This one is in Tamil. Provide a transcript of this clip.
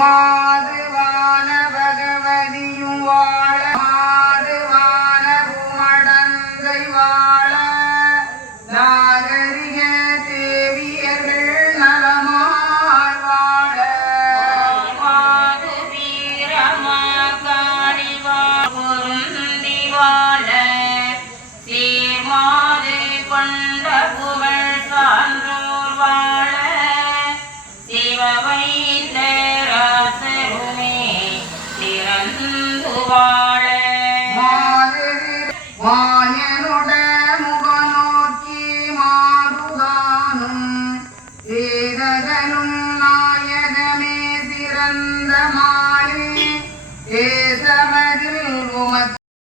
மாதுவான பகவதியும் வாழ மாதுவான பூமடந்தை வாழ நாகரிக தேவியர்கள் நலமாய் வாழ மாது வீரமாகாணி பொருந்தி வாழ சீர்மாது கொண்ட புகழ் சான்றோர் வாழ சிவவை திறந்து